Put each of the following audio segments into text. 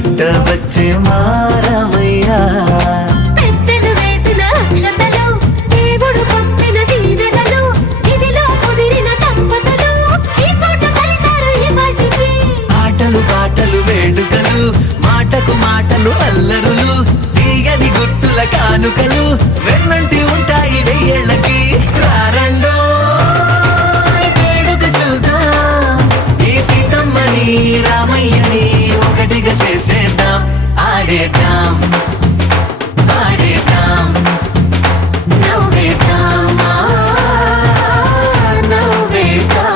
పట్ట వచ్చే మారమయ్యా పెద్దలు వేసిన అక్షతలు దేవుడు పంపిన దీవెనలు ఇవిలో కుదిరిన దంపతులు ఈ చోట కలిసారు ఈ వాటికి ఆటలు పాటలు వేడుకలు మాటకు మాటలు అల్లరులు తీయని గుర్తుల కానుకలు వెన్నంటి ఉంటాయి వెయ్యేళ్ళకి రారండో వేడుక చూద్దాం ఈ సీతమ్మని రామయ్యని ఒకటిగా చేసేద్దాం ఆడేద్దాం ఆడేద్దాం నవ్వేద్దాం నవ్వేద్దాం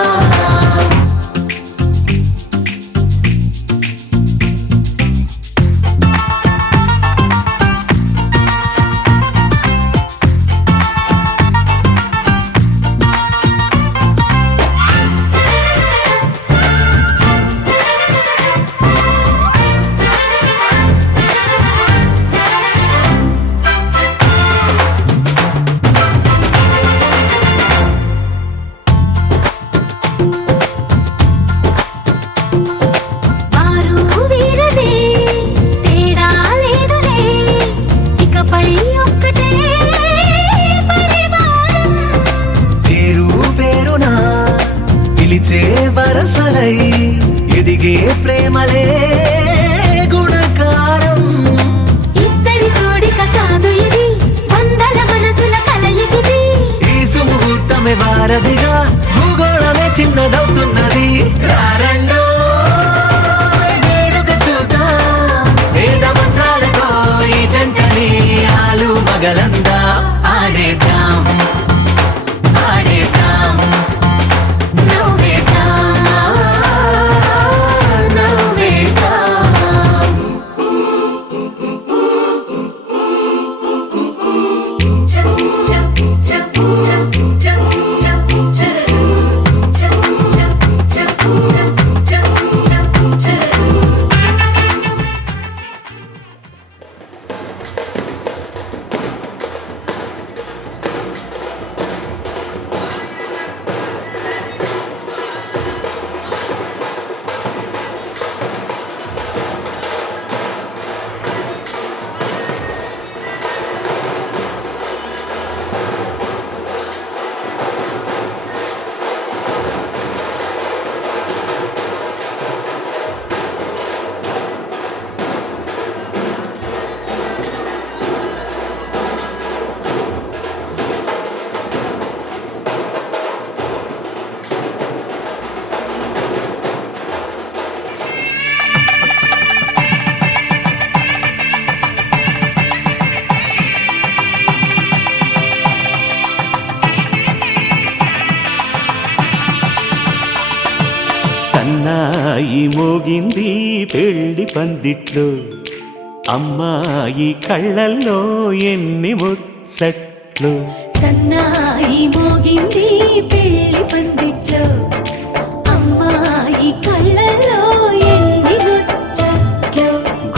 వారు వీరనే తేడా లేదులే ఇకపై ఒక్కటే పరివారం పేరు పేరునా పిలిచే వరసలై ఎదిగే ప్రేమలే గుణకారం ఇద్దరి కోడిక కాదు ఇది వందల మనసుల కలయికిది ఈ సుముహూర్తమే వారధిగా భూగోళమే చిన్నదవుతున్నది రారండో వేడుక చూద్దాం వేద మంత్రాలతో ఈ జంటని ఆలు మగలందా ఆడేద్దాం ఆడేద్దాం నవ్వేద్దాం నవ్వేద్దాం సన్నాయి మోగింది పెళ్లి పందిట్లో అమ్మాయి కళ్ళల్లో ఎన్ని ముచ్చట్లు సన్నాయి మోగింది పెళ్లి పందిట్లో అమ్మాయి కళ్ళల్లో ఎన్ని ముచ్చట్లు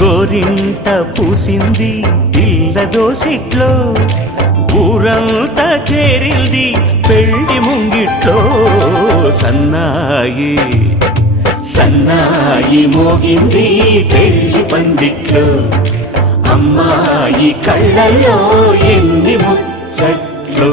గోరింట పూసింది పిల్ల దోసిట్లో ఊరంతా చేరింది పెళ్లి ముంగిట్లో సన్నాయి సన్నాయి మోగింది పెళ్లి పందిట్లో అమ్మాయి కళ్ళల్లో ఎన్ని ముచ్చట్లు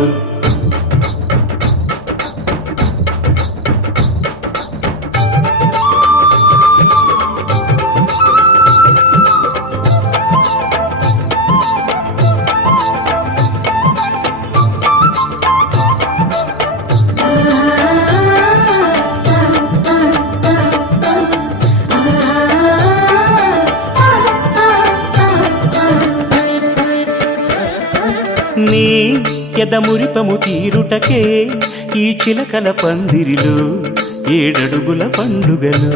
నీ ఎదమురిపము తీరుటకే ఈ చిలకల పందిరిలో ఏడడుగుల పండుగలు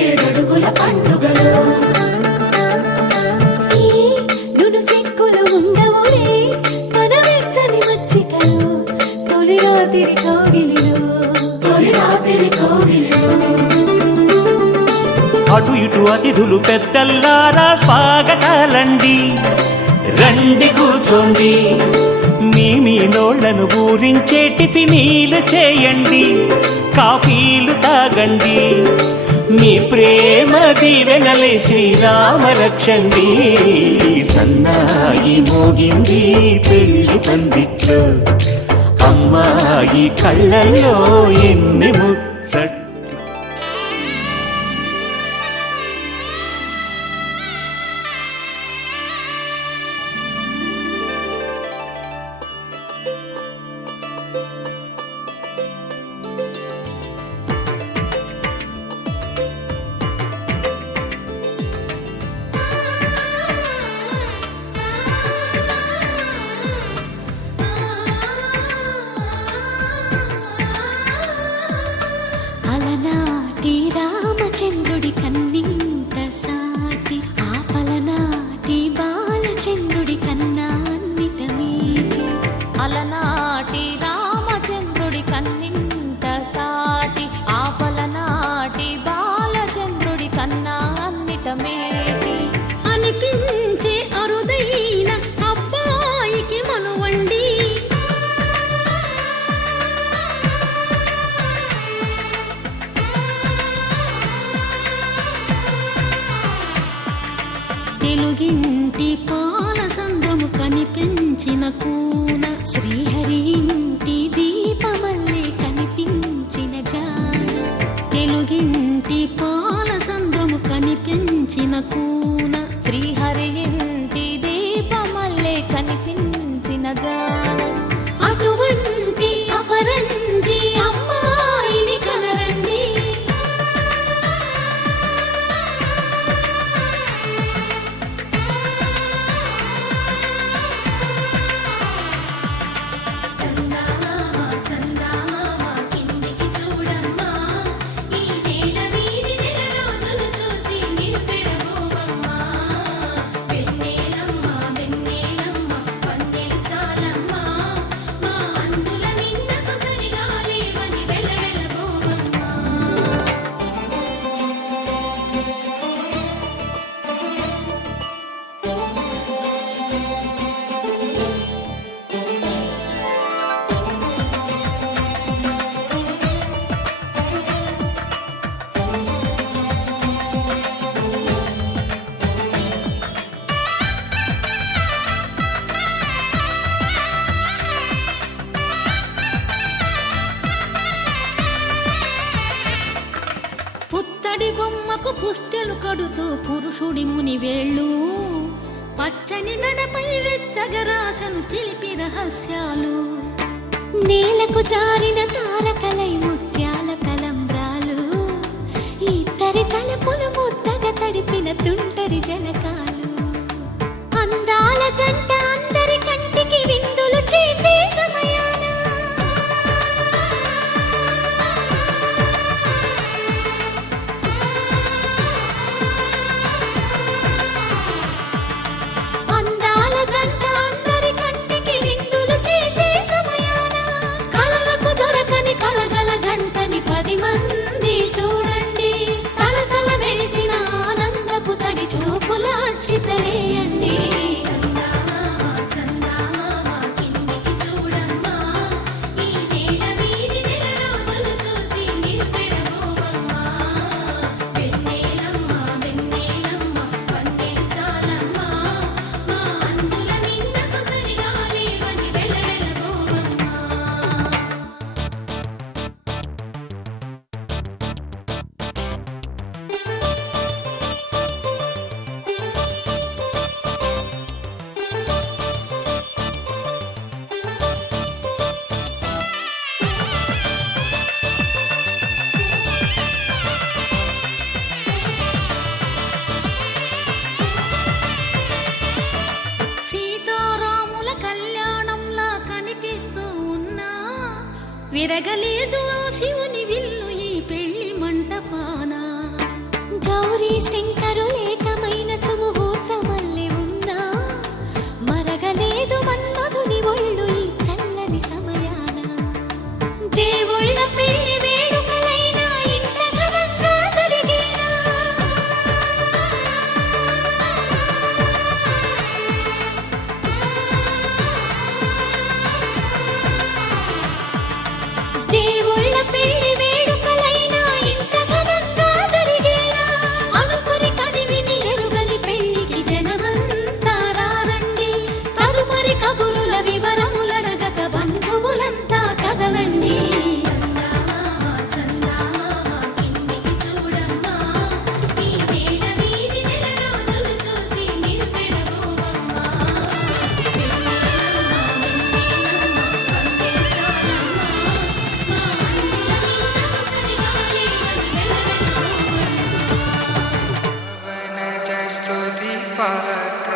ఏడడుగుల పండుగలు ఈ నును సిక్కులు ఉండవులే తన వెచ్చని మచ్చికలు తొలి రాత్రి కోగిలిలో అటు ఇటు అతిథులు పెద్దల్లారా స్వాగతాలండి రండి కూర్చోండి మీ నోళ్లను ఊరించే టిఫినీలు చేయండి కాఫీలు తాగండి నీ ప్రేమ దీవెనలే శ్రీరామ రక్షండి సన్నాయి మోగింది పెళ్లి పందిట్లో అమ్మాయి కళ్ళల్లో ఎన్ని ముచ్చట్ అలనాటి రామచంద్రుడి కన్నింత సాటి ఆపలనాటి బాలచంద్రుడి కన్నా అన్నిట మీటి అలనాటి రామచంద్రుడి కన్నింత సాటి ఆపలనాటి బాలచంద్రుడి కన్నా అన్నిట మేటి అనిపించే అరుదైన అబ్బాయికి మనువండి తెలుగింటి పాల సంద్రము కనిపించిన కూన శ్రీహరి ఇంటి దీపమల్లే కనిపించిన జాన తెలుగింటి పాల సంద్రము కనిపించిన కూన శ్రీహరి ఇంటి దీపమల్లే కనిపించిన జాన అటువంటి అపరంజి అమ్మాయిని కనరండి పుత్తడి బొమ్మకు పుస్తెలు కడుతూ పురుషుడి ముని వేళ్ళు పచ్చని నడపై వెచ్చగరాసను చిలిపి రహస్యాలు నేలకు జారిన తారకలై ముత్యాల తలంబ్రాలు ఇద్దరి తలపులు ముద్దగా తడిపిన తుంటరి జలకాలు అందాల జంట అందరి కంటికి విందులు చేసే సమయాన అందాల జంట అందరి కంటికి విందులు చేసే సమయాన కలలకు దొరకని కలగల జంటని 10 మంది చూడండి తలతల మెరిసిన ఆనందపు తడి చూపుల అక్షితలేయండి సీతారాముల కళ్యాణంలా కనిపిస్తూ ఉన్నా విరగలేదు ఆ శివుని విల్లు ఈ పెళ్లి మంటపాన గౌరీ శంకరులేకమైన సుముహూర్తమల్లె ఉన్నా మరగలేదు మన్మధుని ఒళ్ళు ఈ చల్లని సమయాన దేవుళ్ళ పెళ్లి వేడుకలైనా ఇంత ఘనంగా జరిగేనా దేవుళ్ళ పెళ్లి పాత్ర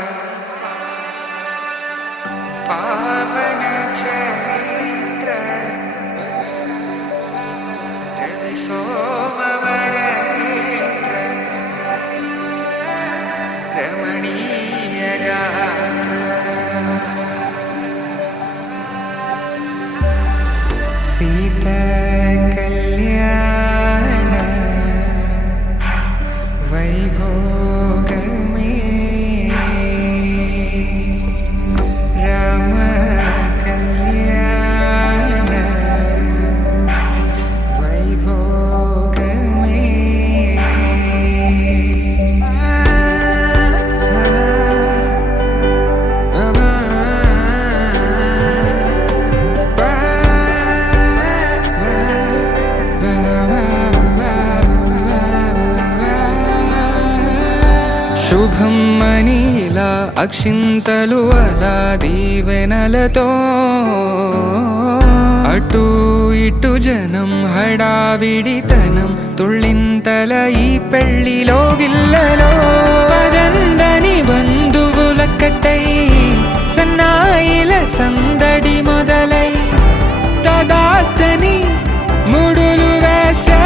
పావన చరిత్ర రవి సోమవర నేత్ర రమణీయ గాత్ర సీత కళ్యాణ వైభోగమే రామ కళ్యాణ వైభోగమే శుభం మనీలా అక్షింతలు అలా దీవెనలతో అటు ఇటు జనం హడావిడితనం తుళ్ళింతల ఈ పెళ్లిలో గిల్లలో పదందని బంధువుల కట్టై సన్నాయిల సందడి మొదలై తదాస్తని ముడులు వేసే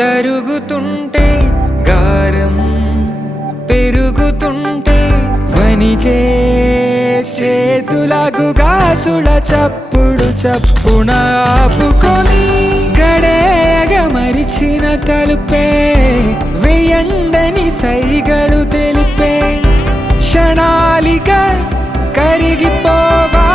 తరుగుతుంటే గారం పెరుగుతుంటే వనికే చేతులకు గాసుల చప్పుడు చప్పున ఆపుకొని గడేగ మరిచిన తలుపే వెయ్యండని సైగడు తెలిపే క్షణాలిక కరిగిపోవా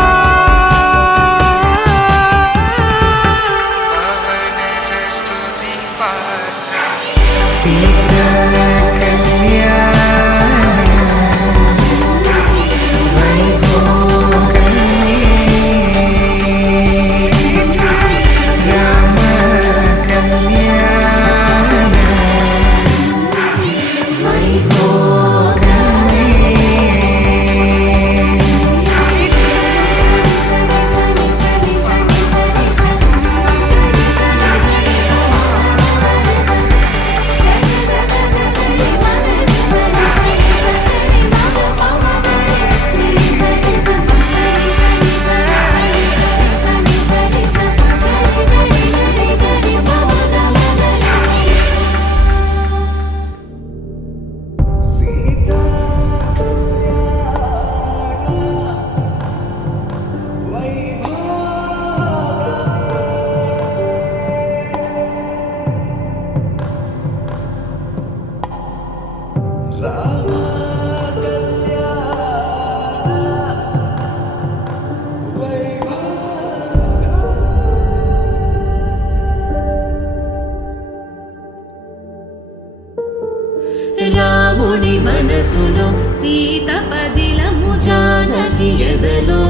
రాముని మనసులో సీత పదిలము జానకి ఎదలో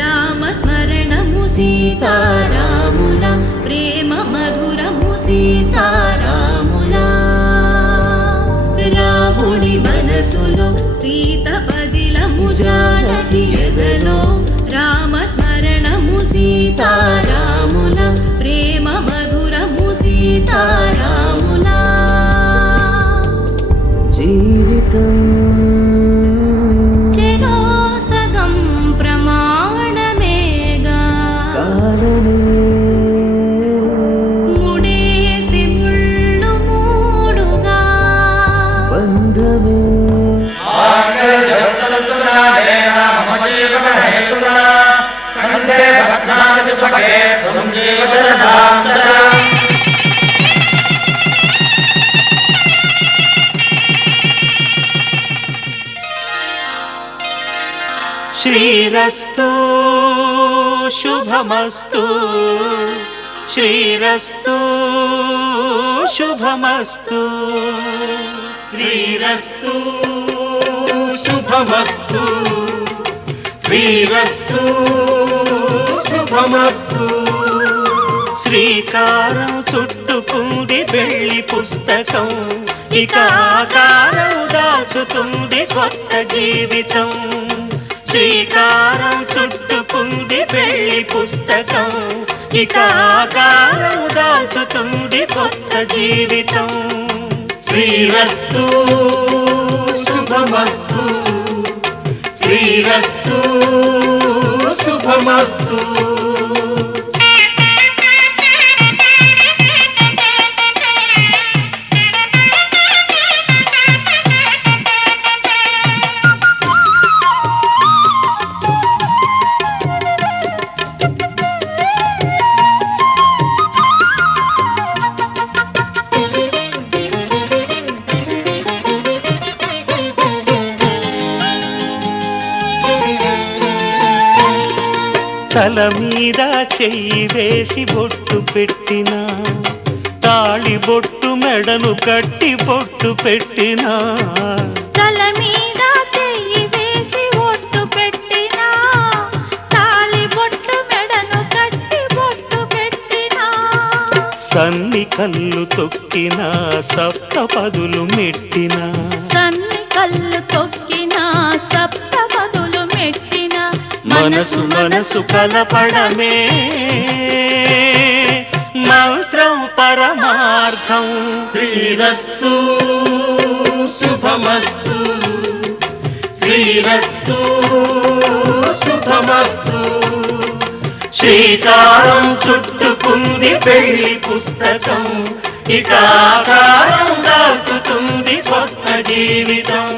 రామ స్మరణము సీతారాముల ప్రేమ మధురము సీతారాముల రాముని మనసులో సీత పదిలము జానకి ఎదలో రామ స్మరణము సీతారాముల ప్రేమ మధురము సీతారాముల జీవితం చెరోసగం ప్రమాణమేగా కాలమే శ్రీరస్తు శుభమస్తు శ్రీరస్తు శుభమస్తు శ్రీరస్తు శుభమస్తు శ్రీరస్తు శుభమస్తు శ్రీకారం చుట్టుకుంది పెళ్లి పుస్తకం ఇక ఆకారం దాచుతుంది కొత్త జీవితం శ్రీకారం చుట్టుకుంది పెళ్లి పుస్తకం ఇక ఆకారం దాచుతుంది కొత్త జీవితం శ్రీరస్తు శుభమస్తు శ్రీరస్తు శుభమస్తు తల మీద చెయ్యి వేసి బొట్టు పెట్టినా తాళి బొట్టు మెడను కట్టి బొట్టు పెట్టినా తల మీద చెయ్యి వేసి బొట్టు పెట్టినా తాళి బొట్టు మెడను కట్టి బొట్టు పెట్టినా సన్ని కళ్ళు తొక్కినా సప్త పదులు మెట్టినా సన్ని కళ్ళు తొక్కినా సప్త పదులు మెట్టినా మనసు మనసు కలపడమే మంత్రం పరమార్థం శ్రీరస్తు శుభమస్తు శ్రీరస్తు శుభమస్తు శ్రీకారం చుట్టుకుంది పెళ్లి పుస్తకం ఇక ఆకారం దాచుతుంది కొత్త జీవితం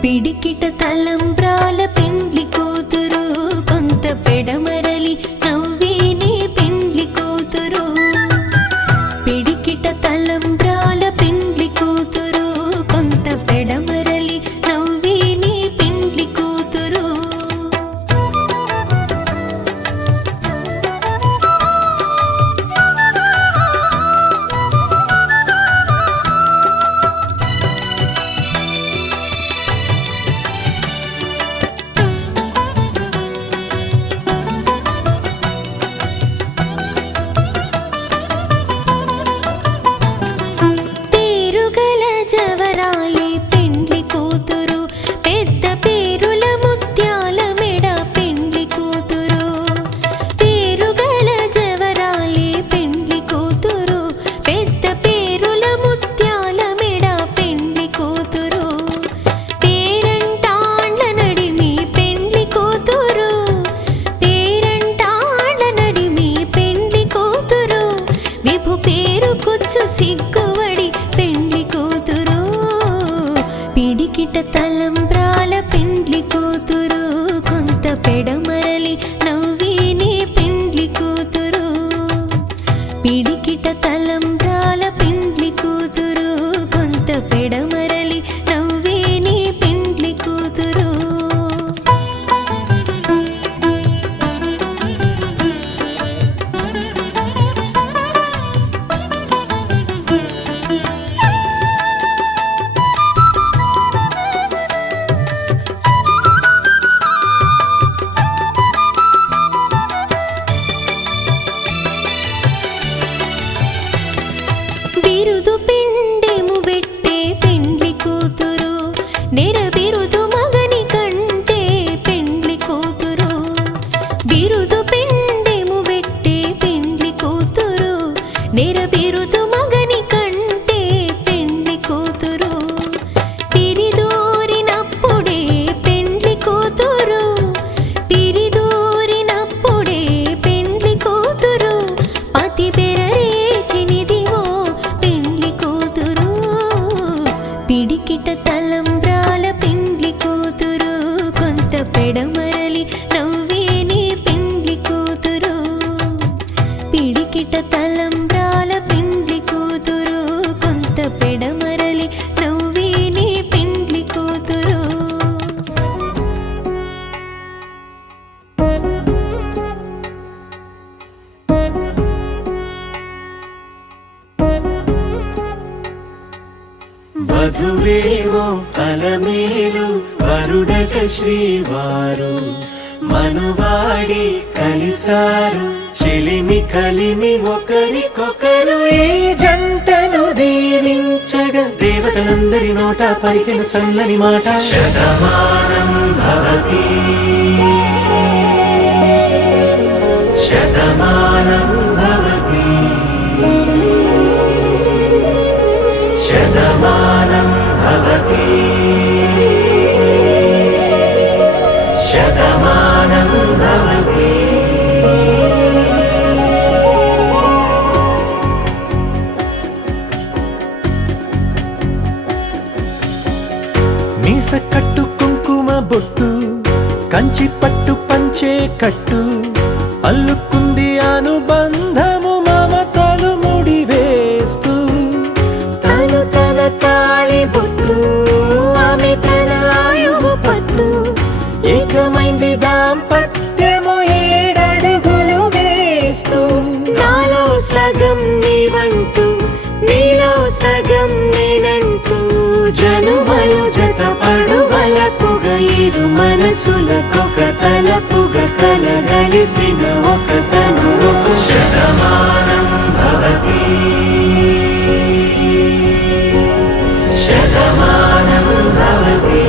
పిడికిట తలంబ్రాల పెండ్లి కూతురు కొంత పెడమరలి నవ్విని పెండ్లి కూతురు పిడికిట తలంబ్రాల పెండ్లి కూతురు కొంత పెడమరలి నవ్విని పెండ్లి కూతురు వధువేవో అలమేలు వరుడట శ్రీవారు మనువాడి కలిసారు చెలిమి కలిమి ఒకరికొకరు ఈ జంటను దీవించగా దేవతలందరి నోట పలికిన చల్లని మాట శతమానం భవతి శతమానం భవతి శతమానం భవతి శతమానం భవతి. మీస కట్టు కుంకుమ బొట్టు కంచి పట్టు పంచే కట్టు అల్లుకుంది అనుబంధము మమతలు ముడి వేస్తూ తను తన తాళి బొట్టు ఆమె తన ఆయువు పట్టు ఏకమైంది దాంపత్యము 7 అడుగులు వేస్తూ నాలో సగం నీవంటూ నీలో సగం నేనంటూ జనుమలు జతపడువలపుగ 7 మనసులకొక తలపుగ కలగలిసిన ఒక తను శతమానం భవతి శతమానం భవతి.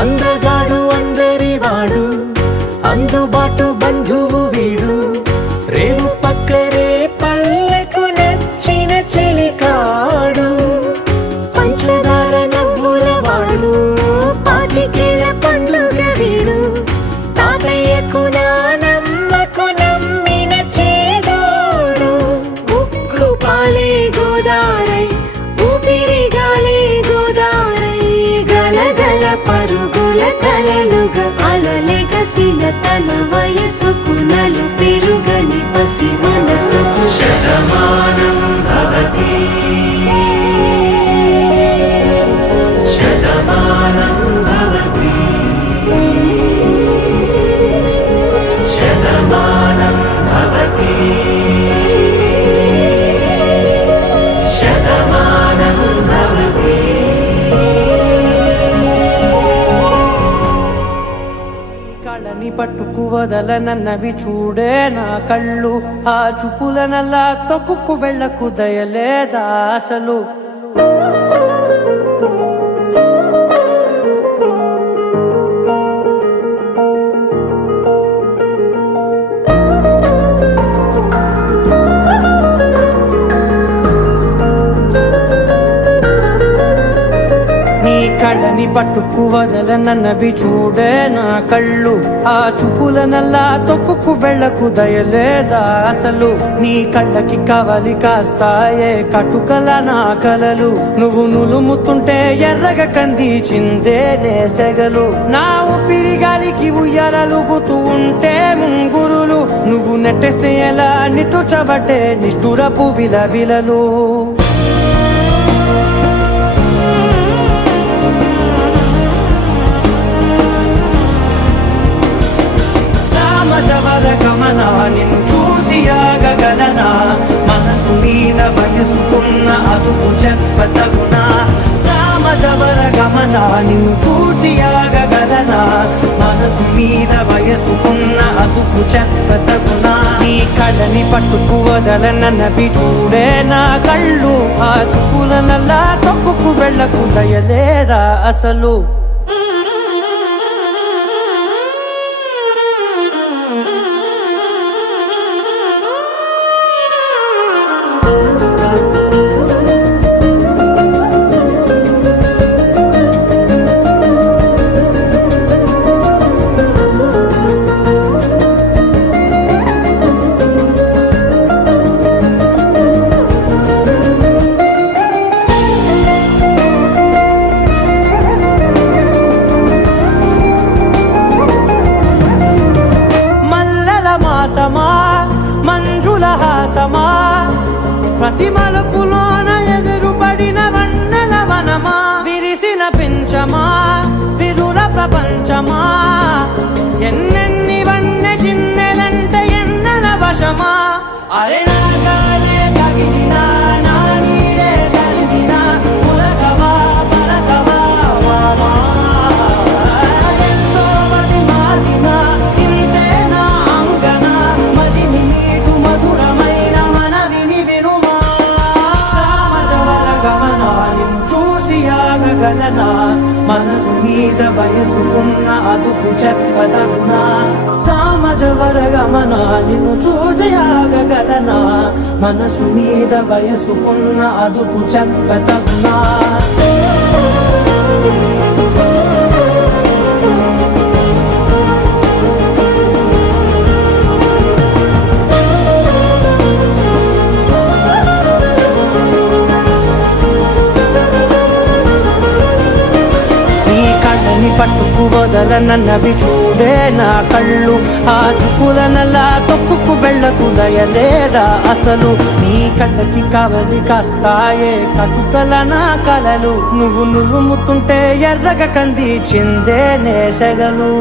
అందగాడు అందరివాడు అందుబాటు బంధువు వీడు రేవు పక్కరే పల్లెకు నచ్చిన చెలికాడు పంచదార నవ్వుల వాడు పాతికేల పండ్లుగ వీడు తాతయ్యకు నానమ్మకు నమ్మిన చేదోడు ఉక్కు పాలే గోదారై ఊపిరిగాలే గోదారై గలగల పరుగుల కలలుగా అలలెగసిన తన వయసుకు నలు పెరుగని పసి మనసుకు శతమానం భవతి శతమానం భవతి శతమానం భవతి శతమానం భవతి. కళ్ళని పట్టుకు వదలనన్నవి చూడే నా కళ్ళు ఆ చూపులనల్లా తొక్కుకు వెళ్ళకు దయలేదా అసలు కళ్ళని పట్టుకు వదలనన్నవి చూడే నా కళ్ళు ఆ చూపులనల్లా తొక్కుకు వెళ్ళకు దయలేదా అసలు నీ కళ్ళకి కవలి కాస్తాయే కటుకల నా కలలు నువ్వు నులుముతుంటే ఎర్రగ కందిచిందే నేసెగలు నా ఊపిరి గాలికి ఉయ్యాలలుగుతూ ఉంటే ముంగురులు నువ్వు నెట్టేస్తే ఎలా నిట్టుచబట్టే నిష్ఠురపు విలవిలలు గమన నిన్ను చూసి ఆగగలనా మనసు మీద వయసుకున్న అదుపు చెప్పతగునా సామజవర గమన నిన్ను చూసి ఆగగలనా మనసు మీద వయసుకున్న అదుపు చెప్పతగునా నీ కళ్ళని పట్టుకు వదలనన్నవి చూడే నా కళ్ళు ఆ చూపులనల్లా తొక్కుకు వెళ్ళకు దయలేదా అసలు విరిసిన పించమా విరుల ప్రపంచమా ఎన్నెన్ని వన్నె చిన్నెలంటే ఎన్నెల వశమా అరే నాగాలే తగిలినా నా నీడే తరిమినా ఉలకవా పలకవా వామా ఎంతో మది మాదినా ఇంతే నా అంగన మదిని నీటు మధురమైన మనవిని వినుమా సామజవర గమనా నిన్ను చూసి ఆగగలనా మనసు మీద వయసుకున్న అదుపు చెప్పదగునా సామజవర గమనా నిన్ను చూసి ఆగగలనా మనసు మీద వయసుకున్న అదుపు చెప్పదగునా పట్టుకు వదలనన్నవి చూడే నా కళ్ళు ఆ చుకులనలా తొక్కుకు వెళ్ళకు దయలేదా అసలు నీ కళ్ళకి కవలి కాస్తాయే కటుకల నా కలలు నువ్వు నులుముతుంటే ఎర్రగ కంది చిందే నేసగలు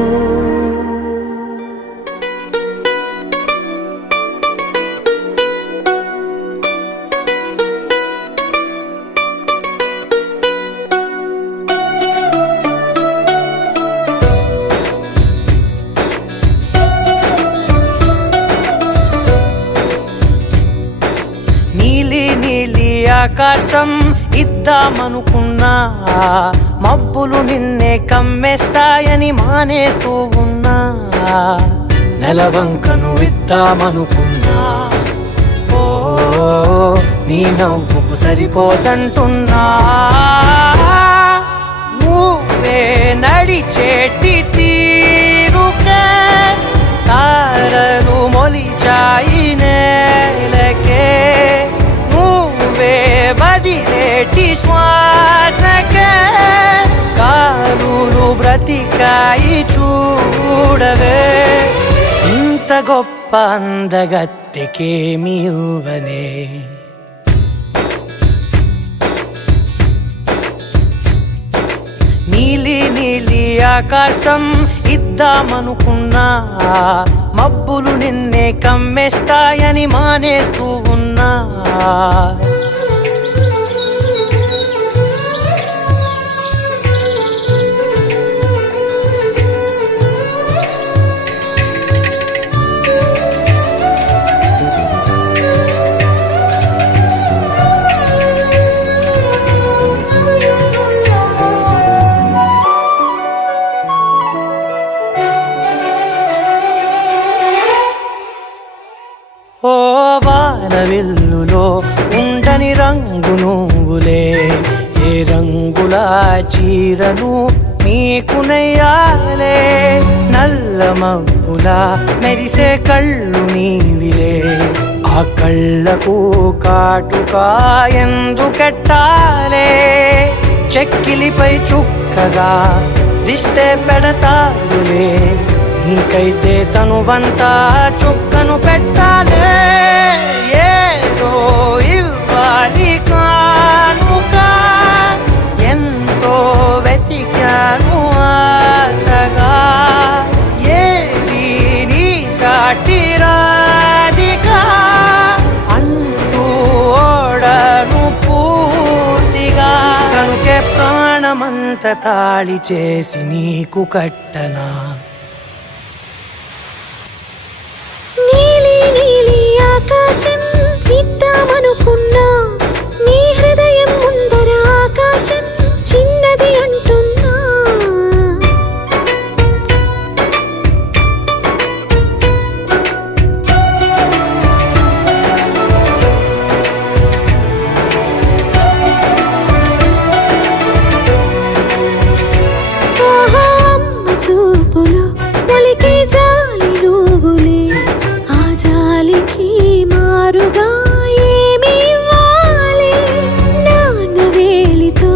ఆకాశం ఇద్దామనుకున్నా మబ్బులు నిన్నే కమ్మేస్తాయని మానేస్తూ ఉన్నా నెలవంకను ఇద్దామనుకున్నా ఓ నీ నవ్వుకు సరిపోదంటున్నా నువ్వే నడిచేటి తీరుకే తారలు మొలిచాయి నేలకే వదిలేటి శ్వాసకే కాలులు బ్రతికాయి చూడవే ఇంత గొప్ప అందగత్తెకేమి ఇవ్వనే నీలి నీలి ఆకాశం ఇద్దామనుకున్నా మబ్బులు నిన్నే కమ్మేస్తాయని మానేస్తూ ఉన్నా ఓ వానవిల్లులో ఉండని రంగు నువ్వులే ఏ రంగుల చీరను నీకు నెయ్యాలే నల్ల మబ్బులా మెరిసే కళ్ళు నీవిలే ఆ కళ్ళకు కాటుకా ఎందుకెట్టాలే చెక్కిలిపై చుక్కగా దిష్టే పెడతారులే నీకైతే తనువంతా చుక్కను పెట్టాలే ఏదో ఇవ్వాలి కానుక ఎంతో వెతికాను ఆశగా ఏది నీ సాటి రాధిక అంటూ ఓడను పూర్తిగా కనుకే ప్రాణమంత తాళి చేసి నీకు కట్టనా ఆకాశం ఇద్దామనుకున్నా నీ హృదయం ముందర ఆకాశం చిన్నది అంటున్నా అమ్మ చూపులు మొలికే జాలి నువ్వులే ఆ జాలికి మారుగా ఏమి ఇవ్వాలి నాన్న వేలితో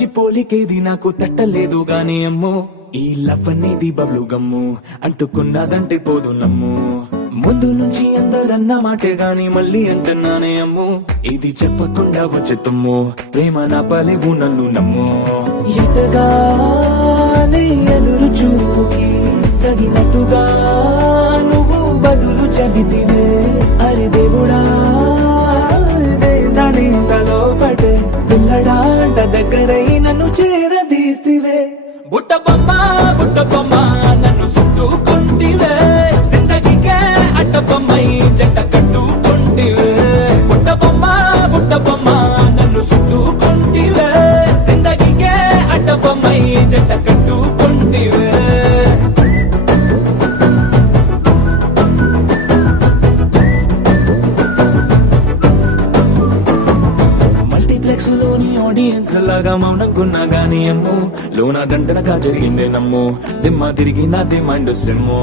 మంచి పోలికేది నాకు తట్టలేదు గాని అమ్మో ఈ లవ్ అనేది బబ్లు గమ్ము అంటుకున్నదంటే పోదు నమ్ము ముందు నుంచి అందరన్న మాటే గాని మళ్ళీ అంటున్నానే అమ్ము ఇది చెప్పకుండా వచ్చే తుమ్ము ప్రేమ నా పలేవు నన్ను నమ్ము ఎటగానే ఎదురు చూపుకి తగినట్టుగా నువ్వు బదులు చెబితివే అరే దేవుడా దాని తలో పడే పిల్లడాంట దగ్గరై నన్ను చేరదీస్తివే బుట్ట బొమ్మ నన్ను చుట్టుకుంటివే జిందగీకే అడ్డ బొమ్మై జంట కట్టుకుంటివే బుట్ట బొమ్మ నన్ను చుట్టుకుంటివే జిందగీకే అడ్డ బొమ్మై జంట కట్టుకుంటివే మల్టీప్లెక్స్ లోని ఆడియన్స్ లాగా మౌనంకున్నా గానీ అమ్ము లోన దండనగా జరిగిందే నమ్ము దిమ్మ తిరిగి నాది మైండ్ సిమ్ము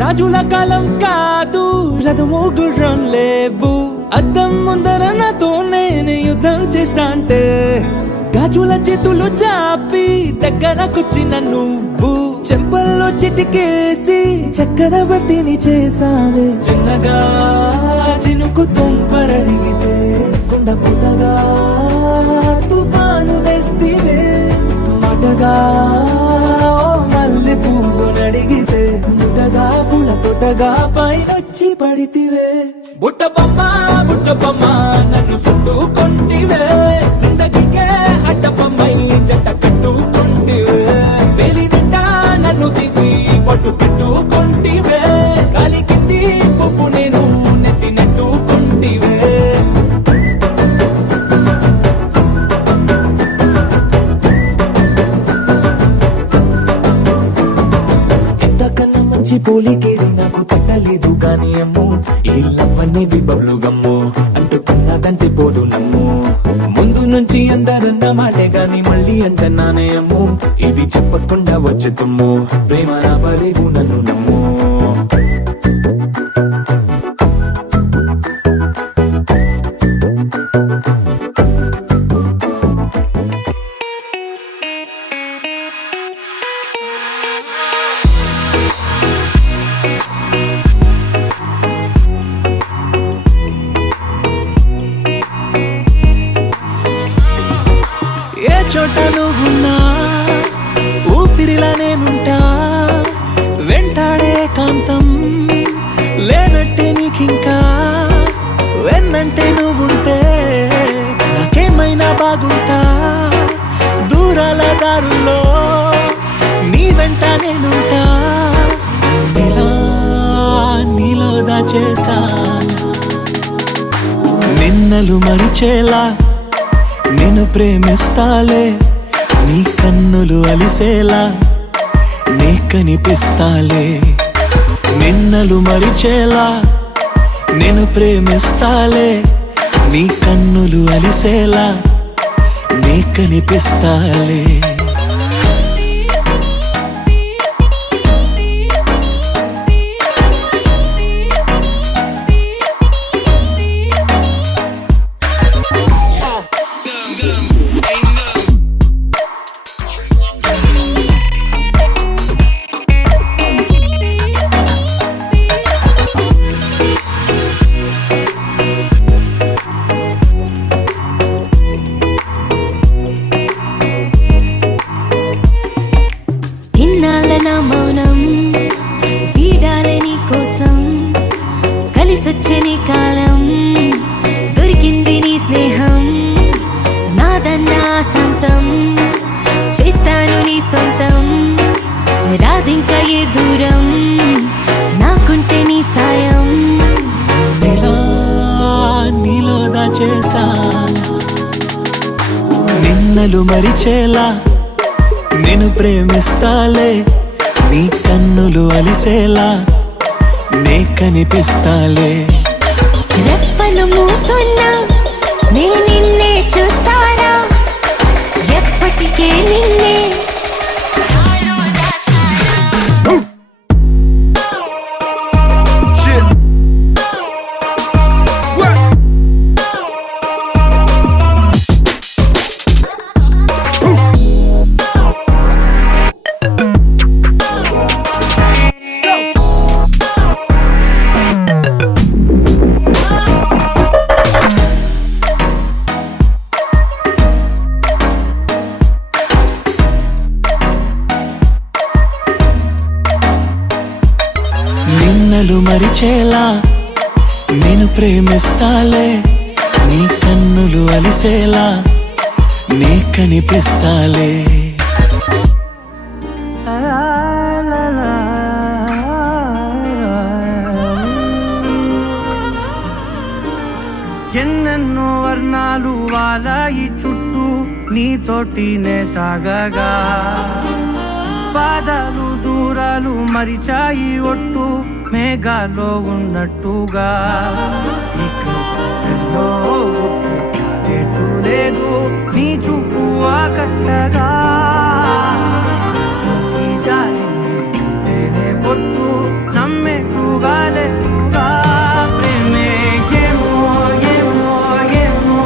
రాజుల కాలం కాదు రథము గుర్రం లేవు అద్దం ముందర నాతో నేను యుద్ధం చేస్తా అంటే గాజుల చేతులు చాపి దగ్గరకొచ్చిన నువ్వు చెంపల్లో చిటికేసి చక్రవర్తిని చేసావే చిన్నగా చినుకు తుంపరడిగితే కుండ పుటగా తుఫాను తెస్తివే మాటగా మల్లె పువ్వు నడిగితే ముటగా పుల తొటగా పైనొచ్చి పడితివే బుట్ట బొమ్మ నన్ను చుట్టుకుంటివే జిందగీకే అడ్డ బొమ్మై జంట కట్టుకుంటివే వేలి నిండా నన్ను తీసి పట్టు పెట్టుకుంటివే గాలి కింది పువ్వు నేను నెత్తి నెట్టుకుంటివే ఎంతకన్నా మంచి పోలికేది నాకు తట్టలేదు గాని అమ్ము ఈ లవ్ అనేది బబ్లు గమ్ము అంటుకున్నదంటే పోదు నమ్ము ముందు నుంచి అందరన్న మాటే గాని మళ్ళీ అంటున్నానే అమ్ము ఇది చెప్పకుండా వచ్చే తుమ్ము ప్రేమ నా పలేవు నన్ను నమ్ము ఏ చోట నువ్వున్నా ఊపిరిలా నేనుంటా వెంటాడే కాంతం లేనట్టే నీకింకా వెన్నంటే నువ్వుంటే నాకేమైనా బాగుంటా దూరాల దారుల్లో నీ వెంట నేనుంటా నీలో దాచేసా నిన్నలు మరిచేలా నిన్ను ప్రేమిస్తాలే నీ కన్నులు అలిసేలా నీ కనిపిస్తాలే నిన్నలు మరిచేలా నిన్ను ప్రేమిస్తాలే నీ కన్నులు అలిసేలా నీ కనిపిస్తాలే నిన్నలు మరిచేలా నేను ప్రేమిస్తాలే నీ కన్నులు అలిసేలా నే కనిపిస్తాలే రెప్పలు మూసున్నా నే నిన్నే చూస్తారా ఎప్పటికే నిన్నే నిన్నలు మరిచేలా నేను ప్రేమిస్తాలే నీ కన్నులు అలిసేలా నే కనిపిస్తాలే ఎన్నెన్నో వర్ణాలు వాలాయి చుట్టూ నీతోటినే సాగగా పాదాలు దూరాలు మరిచాయి ఒట్టు మేఘాలో ఉన్నట్టుగా ఇక ఎన్నో గుర్తు లేదు నీ చూపు ఆకట్టగా ఈ జాలినే పొట్టు నమ్మేట్టుగా లేదుగా ప్రేమే ఏమో ఏమో ఏమో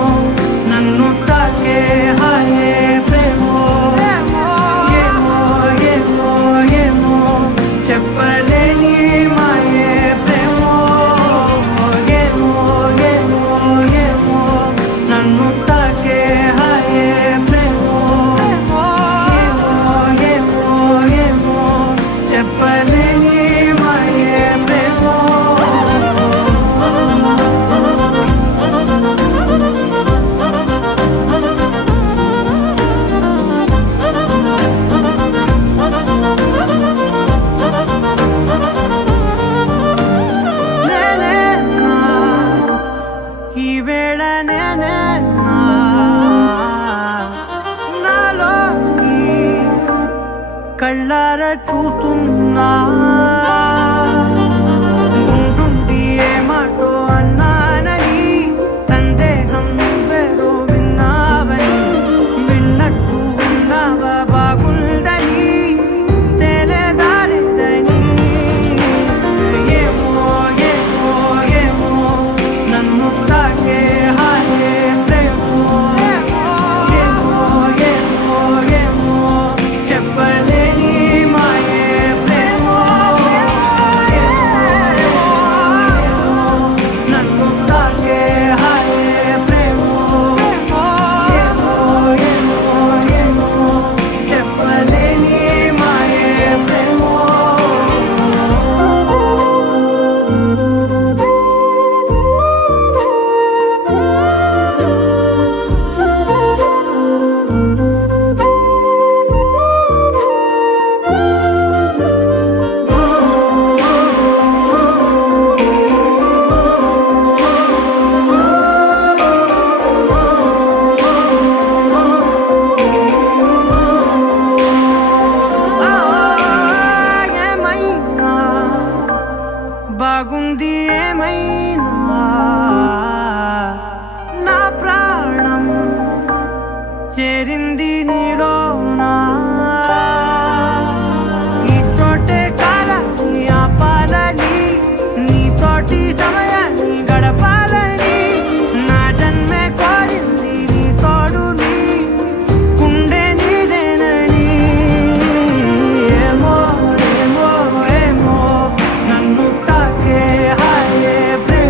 నన్ను తాకే హాయే ప్రేమో ఏమో ఏమో ఏమో చెప్పలేని మాయే ప్రేమో ఏమో ఏమో ఏమో నన్ను తాకే హాయే ప్రేమో ఏమో ఏమో ఏమో చెప్పలేని మాయే ప్రేమో నేనే నా ఈ వేళ నేనే నా నాలోకి కళ్ళారా చూస్తున్నా ఉంటుండి ఏ మాటో అన్నానని సందేహం నువ్వేదో విన్నావని విన్నట్టు ఉన్నావా బాగుందని తెలియదారిందని ఏమో ఏమో ఏమో నన్ను తాకే హాయే ప్రేమో ఏమో ఏమో ఏమో చెప్పలేని మాయే ప్రేమో నన్ను తాకే హాయే ప్రేమో ఏమో ఏమో ఏమో చెప్పలేని మాయే ప్రేమో ఏమైనా బాగుంది ఏమైనా నా ప్రాణం చేరింది నీలోనా ఈ చోటే కాలాన్ని ఆపాలని నీతోటి సమయాన్ని గడపాలని నా జన్మే కోరింది నీ తోడుని గుండె నీదేనని ఏమో ఏమో ఏమో నన్ను తాకే హాయే ప్రేమో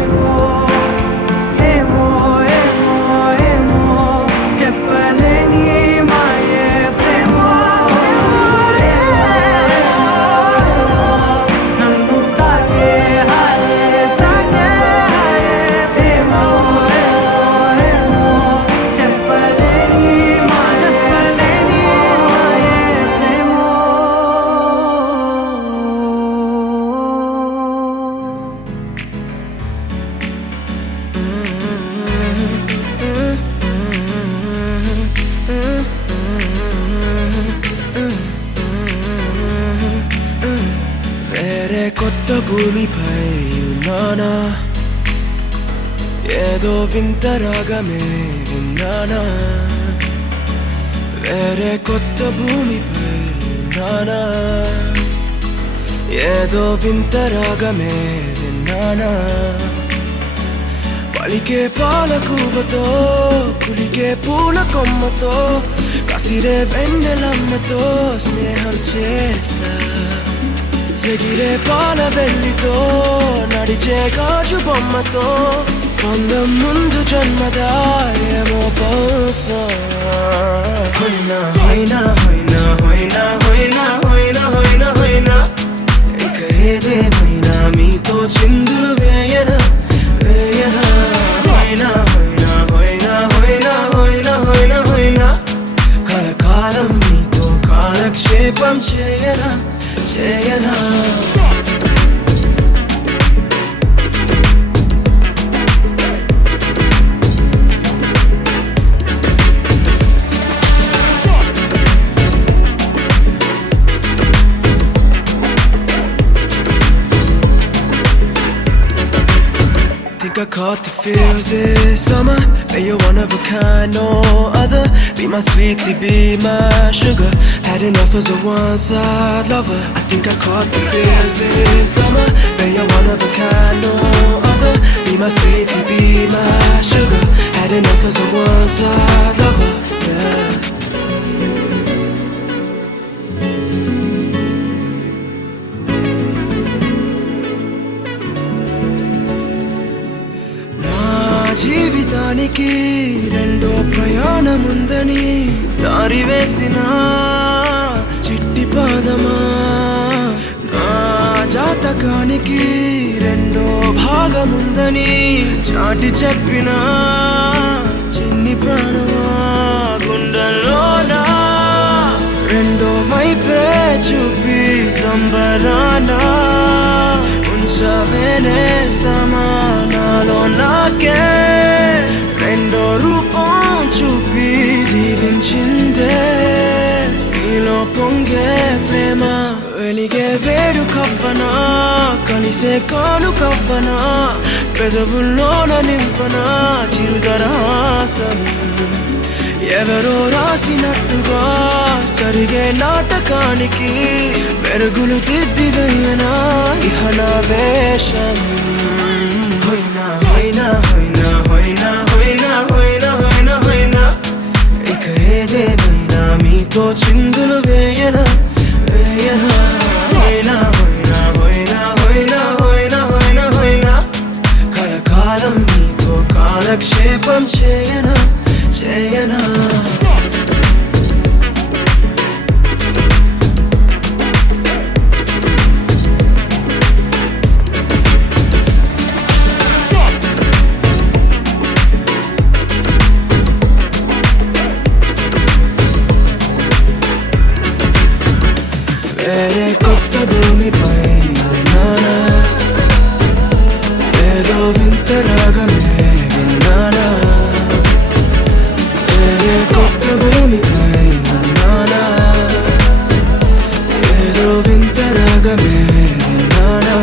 కొత్త భూమిపై ఉన్నానా ఏదో వింత రాగమే విన్నానా వేరే కొత్త భూమిపై ఉన్నానా ఏదో వింత రాగమే విన్నానా పలికే పాలకూవతో కులికే పూల కొమ్మతో కసిరే వెన్నెలమ్మతో స్నేహం చేసా ఎగిరే పాల వెల్లితో నడిచే గాజు బొమ్మతో అందం ముందు జన్మదా ఏమో బహుశా హోయినా హోయినా హోయినా హోయినా హోయినా హోయినా హోయినా హోయినా ఇక ఏదేమైనా మీతో చిందులు వేయనా వేయనా హోయినా హోయినా హోయినా హోయినా హోయినా హోయినా హోయినా కలకాలం మీతో కాలక్షేపం చేయనా చేయనా Think I caught the feels this summer. But you're one of a kind, no other. Be my sweetie, be my sugar. Had enough as a one-side lover. I think I caught the feels this summer. But you're one of a kind, no other. Be my sweetie, be my sugar. Had enough as a one-side lover. Yeah. జీవితానికి రెండో ప్రయాణముందని దారి వేసిన చిట్టి పాదమా నా జాతకానికి రెండో భాగముందని చాటి చెప్పిన చిన్ని ప్రాణమా గుండెల్లోనా రెండో వైపే చూపి సంబరానా ఉంచవేనేస్తామా నాలో నాకే రెండో రూపం చూపి దీవించిందే నీలో పొంగే ప్రేమ వెలిగే వేడు కవ్వనా కలిసే కాను కవ్వనా పెదవుల్లోన నింపనా చిరుదరాసం ఎవరో రాసినట్టుగా జరిగే నాటకానికి మెరుగులు దిద్దివేయనా ఇహ నా వేషం హోయినా హోయినా హోయినా హోయినా హోయినా హోయినా హోయినా హోయినా ఇక ఏదేమైనా మీతో చిందులు వేయనా వేయనా హోయినా హోయినా హోయినా హోయినా హోయినా హోయినా హోయినా కలకాలం మీతో కాలక్షేపం చేయనా చేయనా వేరే కొత్త భూమిపై ఉన్నానా ఏదో వింత రాగమే విన్నానా వేరే కొత్త భూమిపై ఉన్నానా ఏదో వింత రాగమే విన్నానా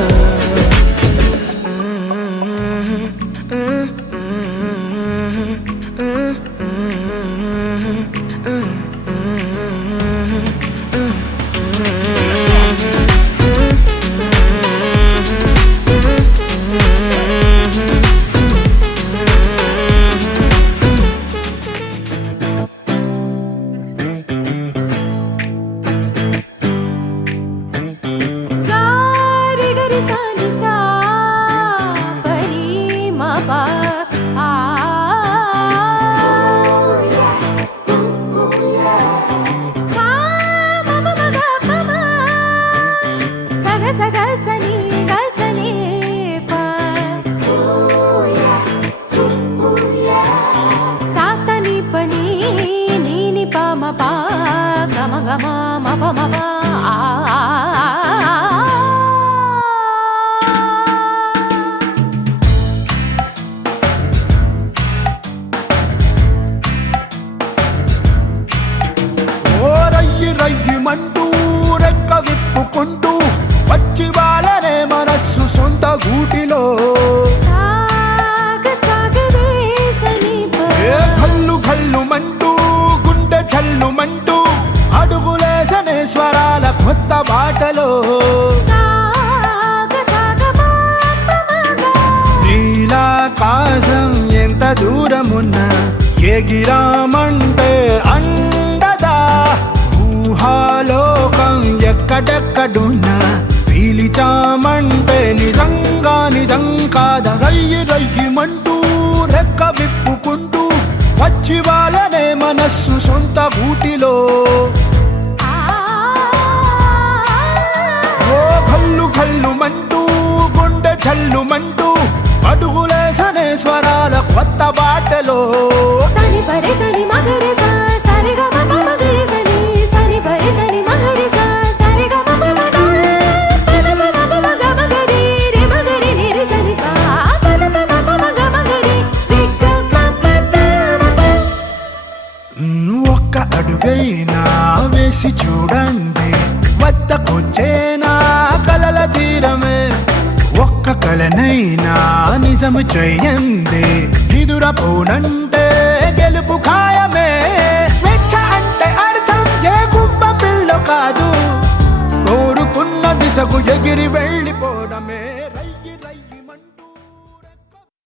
రయ్యి రయ్యి మంటూ రెక్క విప్పుకుంటూ వచ్చి బాలనే దూరమున్న ఎగిరామంటే అండదా ఊహాలోకం ఎక్కడెక్కడున్నా పీలిచామంటే నిజంగా నిజం కాదా రయ్యి రయ్యిమంటూ రెక్క విప్పుకుంటూ వచ్చి వాళ్ళనే మనస్సు సొంత గూటిలో ఓ కల్లు కల్లుమంటూ గుండె చల్లుమంటూ అడుగులేసనే స్వరాల కొత్త బాటలో సని పరే సని మగరి సా సరి గ మ ప మగరి సని సని పరే సని మగరి సా సరి గ మ ప మ పద ప మ ప మ గ మగరి రి మగరి ని రి సని పా పద ప మ ప మ గ మగరి రి గ మ ప ద మ ప. ఒక్క అడుగైనా వేసి చూడండి వద్దకొచ్చేనా కలల తీరమే ఒక్క కలనైనా నిజము చెయ్యండి ఎదురపోనంటే గెలుపు ఖాయమే స్వేచ్ఛ అంటే అర్థం ఏ గుమ్మ పిల్ల కాదు కోరుకున్న దిశకు ఎగిరి